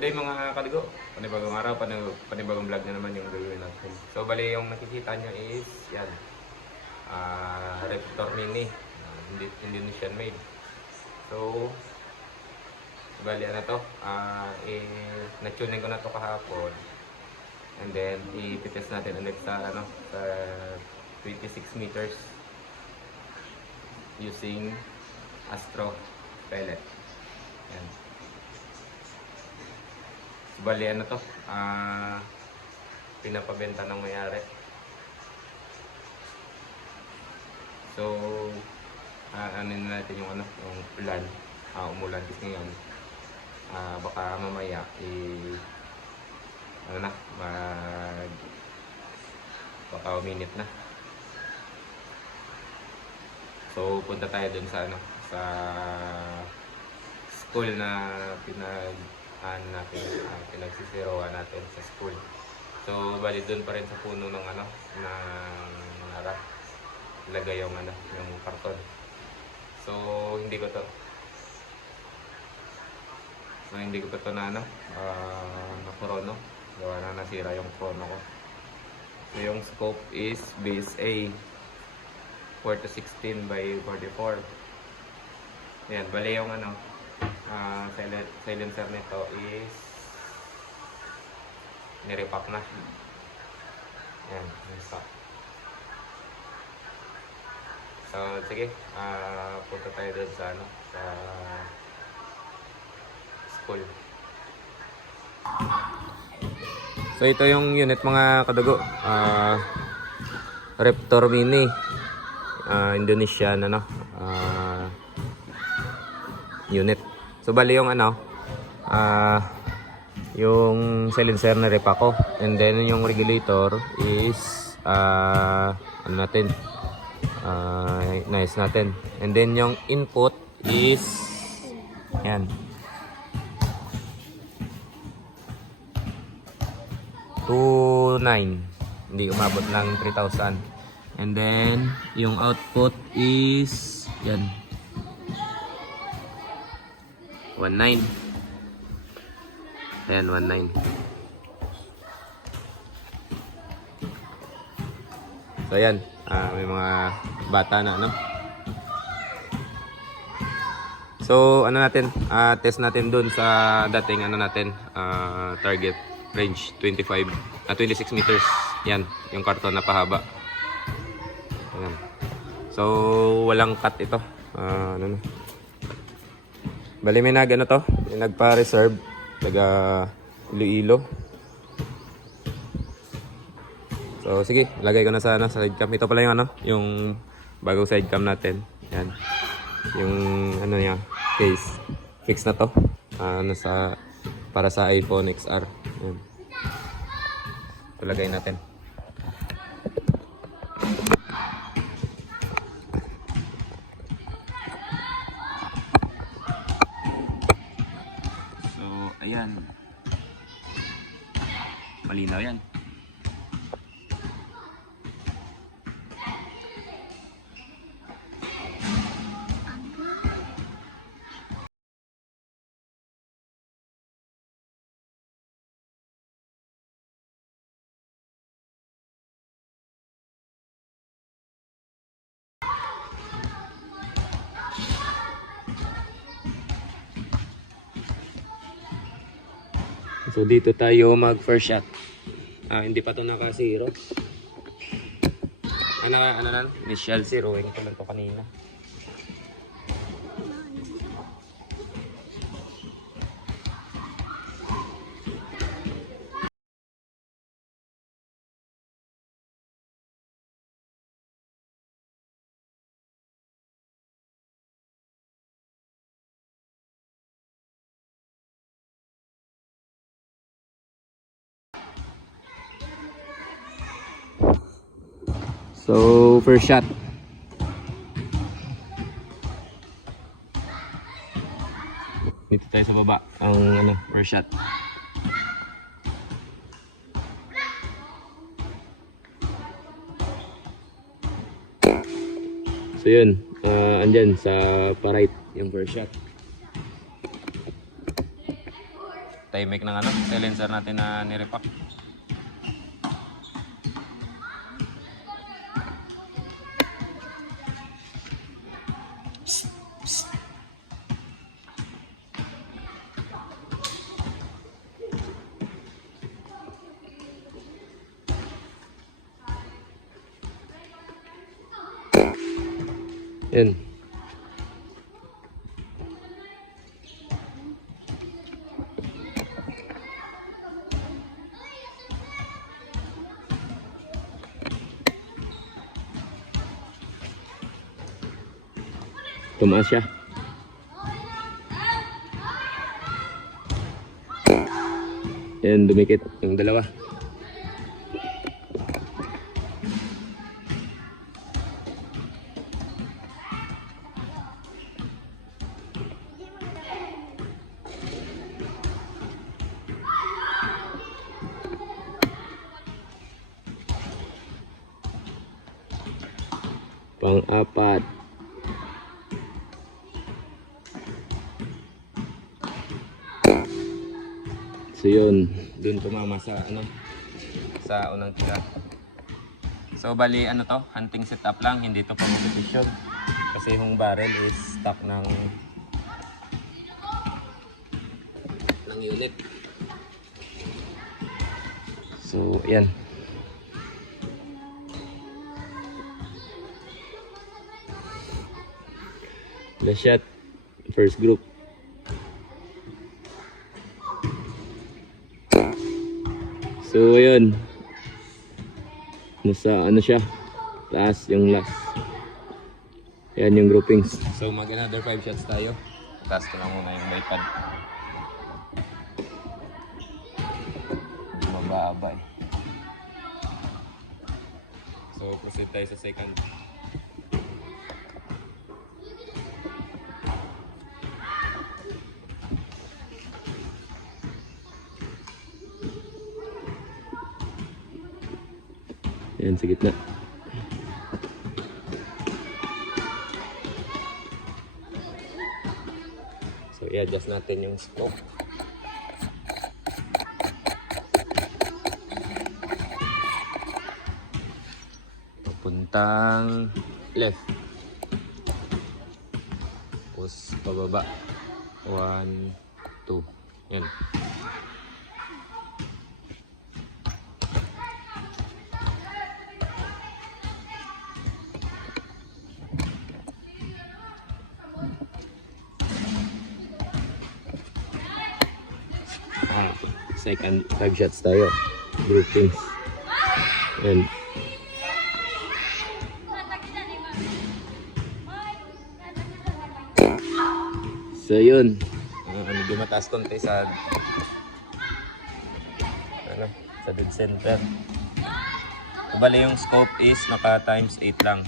Good day mga kaligo. Panibagong araw, panibagong vlog na naman yung gagawin natin. So bali yung nakikita nyo is yan. Raptor Mini. Indonesian made. So bali ano to. Na-tuning ko na to kahapon. And then i-test natin ulit sa ano sa 26 meters using Astro pellet. Yan. Bali ano to, pinapabenta ng mayari. So, ano natin yung ano, yung ulan, umulan kasi ngayon. Baka mamaya ano na, baka minute na. So, punta tayo dun sa ano, sa school na pinagsisiroan natin sa school. So bali doon pa rin sa puno ng ano ng nara ilagay yung ano yung karton. So hindi ko pa to na ano na krono. Gawa na nasira yung krono ko. So yung scope is base A 4 to 16 by 44. Ayan, bali yung ano silencer nito is nirepack na. Yan, stock. So sige, punta tayo doon sa ano, sa school. So ito yung unit mga kadugo. Raptor Mini, Indonesian ano, unit. So bali yung ano, yung silencer na repa ko, and then yung regulator is ano natin, nice natin, and then yung input is yan 2.9, hindi umabot ng 3,000, and then yung output is yan 1.9. Ayan, 1.9. So ayan, may mga bata na, no? So ano natin, test natin dun sa dating ano natin, target range 26 meters. Yan, yung karton na pahaba. Ayan. So walang cut ito. Ano na. Bali may nag-ano to, may nagpa-reserve taga Iloilo. So sige, lagay ko na sa ano, sa side cam. Ito pala yung ano, yung bagong side cam natin. Yan. Yung ano niya, case. Fix na to. Ano sa para sa iPhone XR. Yan. Ito lagay natin. Ayan, malinaw yan. So dito tayo mag first shot. Hindi pa to naka zero. Ano na? Initial zero. Yung ko lang to kanina. So first shot. Dito tayo sa baba ang ano, first shot. So yun, andyan sa pa-right yung first shot. Timing ng ano, silencer natin na nirepack. Yan. Tumaas siya. Yan, dumikit yung dalawa. Pang-apat. So yun, dun tumama sa ano, sa unang tira. So bali ano to, hunting setup lang, hindi to competition. Kasi yung barrel is stock ng unit. So yan. The shot, first group. So yun, nasa ano siya, taas yung last. Yan yung groupings. So mag another 5 shots tayo. Taas ko lang muna yung bipod. Mababa eh. So proceed tayo sa second. Yan sa gitna. So i-adjust natin yung scope. Papuntang left. Tapos pababa. 1, 2. Yan. Second 5 shots tayo, groupings. And so yun, medyo mataas konti sa ano, sa dead center. Bali yung scope is naka times 8 lang.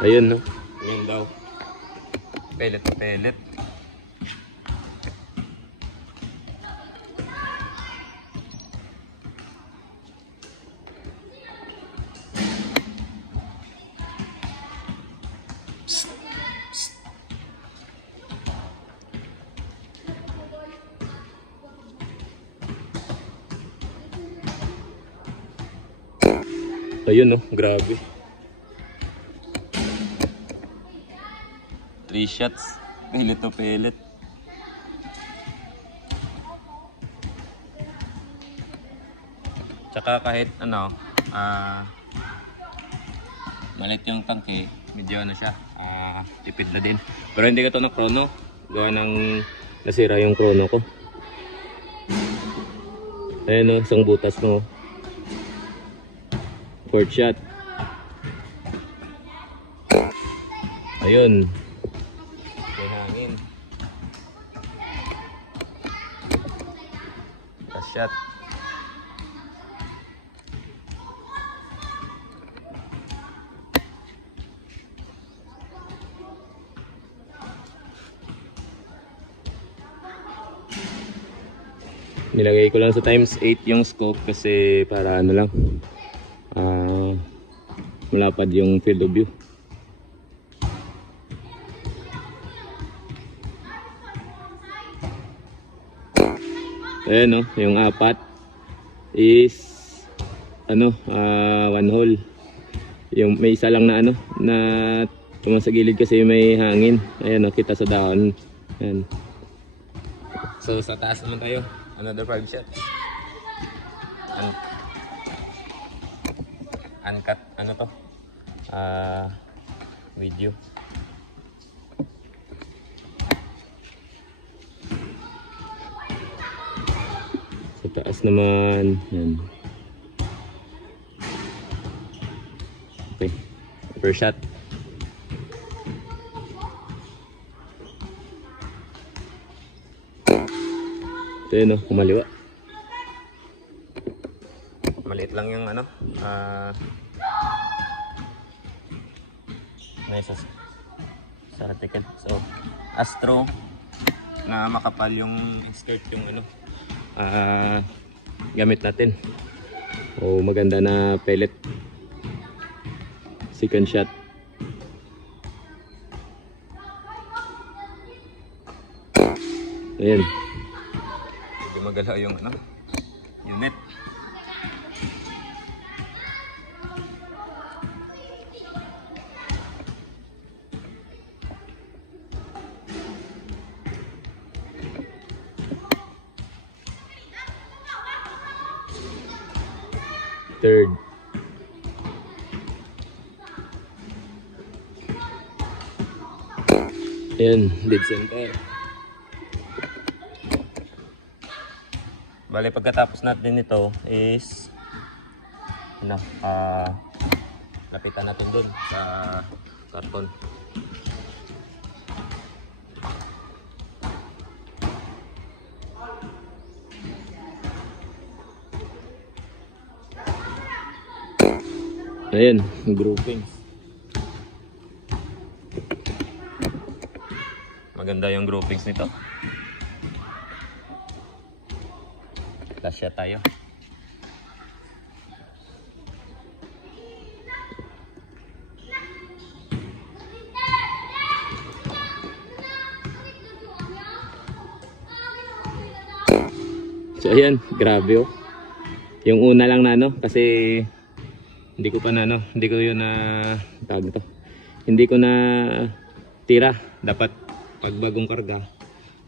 Ayun no. Ayun daw. Pellet to pellet. Ayun no, grabe. 3 shots, pellet to pellet. Tsaka kahit ano, malit yung tangke, medyo ano siya, tipid na din. Pero hindi ka to na chrono, gawa ng nasira yung chrono ko. Ayun no, isang butas mo. 4th shot. Ayun. Hangin. Last shot. Nilagay ko lang sa times 8 yung scope kasi para ano lang, malapad yung field of view. Ayan, no, yung apat is ano, one hole. Yung may isa lang na ano, na sa gilid kasi may hangin. Ayan, nakita sa dahon. Ayan. So sa taas naman tayo, another 5 shots. Uncut ano to? Video. Sa taas naman, yan. Okay, first shot. Ito yun, no? Kumaliwa. Maliit lang yung ano, nice sa ticket. So, Astro na makapal yung skirt yung ano, gamit natin. O maganda na pellet. Second shot. Ayan. Magalaw yung ano, unit. Third. Ayan, dead center. Bale, pagkatapos natin ito is ano, lapitan natin dun sa karton. Ayan, groupings. Maganda yung groupings nito. Last shot tayo. So ayan, grabe oh. Yung una lang na ano, kasi hindi ko pa na ano, hindi ko yun na tawag ito. Hindi ko na tira. Dapat pag bagong karga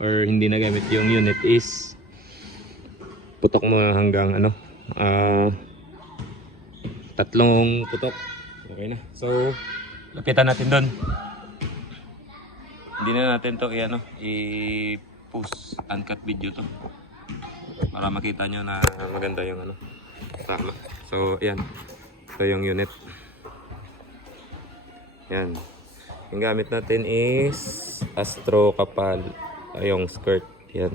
or hindi na gamit yung unit is putok mo hanggang ano, 3 putok. Okay na. So, lapitan natin doon. Hindi na natin to i-post uncut video to. Para makita nyo na maganda yung ano, tama. So, ayan. Ito yung unit. Ayan. Yung gamit natin is Astro kapal yung skirt. Ayan.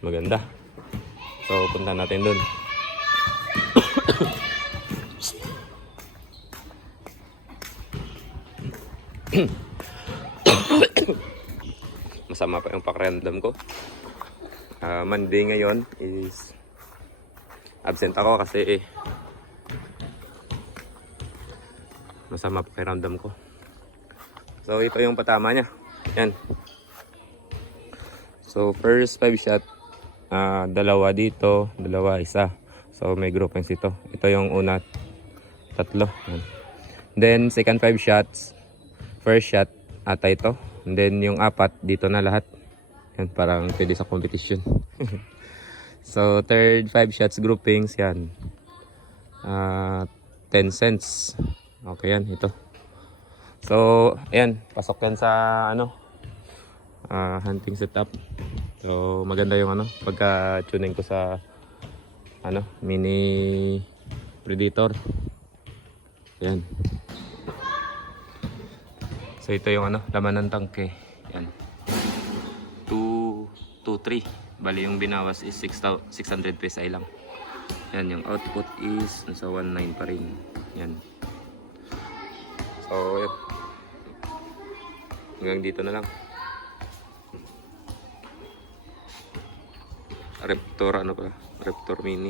Maganda. So, punta natin dun. Masama pa yung pakiramdam ko. Monday ngayon is absent ako kasi masama pakiramdam ko. So, ito yung patama niya. Yan. So, first 5 shot. Dalawa dito, dalawa isa. So, may groupings ito. Ito yung una, 3. Yan. Then, second 5 shots. First shot, ata ito. And then, yung 4, dito na lahat. Yan, parang pwede sa competition. So, third 5 shots groupings. Yan. 10 cents. Okay yan, ito. So, ayan, pasok yan sa ano, hunting setup. So, maganda yung ano, pagka-tuning ko sa ano, mini predator. Ayan. So, ito yung ano, laman ng tangke. Ayan. 223. Bali yung binawas is 600 PSI lang. Ayan, yung output is nasa 19 pa rin. Ayan. So, yun. Hanggang dito na lang. Raptor ano pala? Raptor Mini.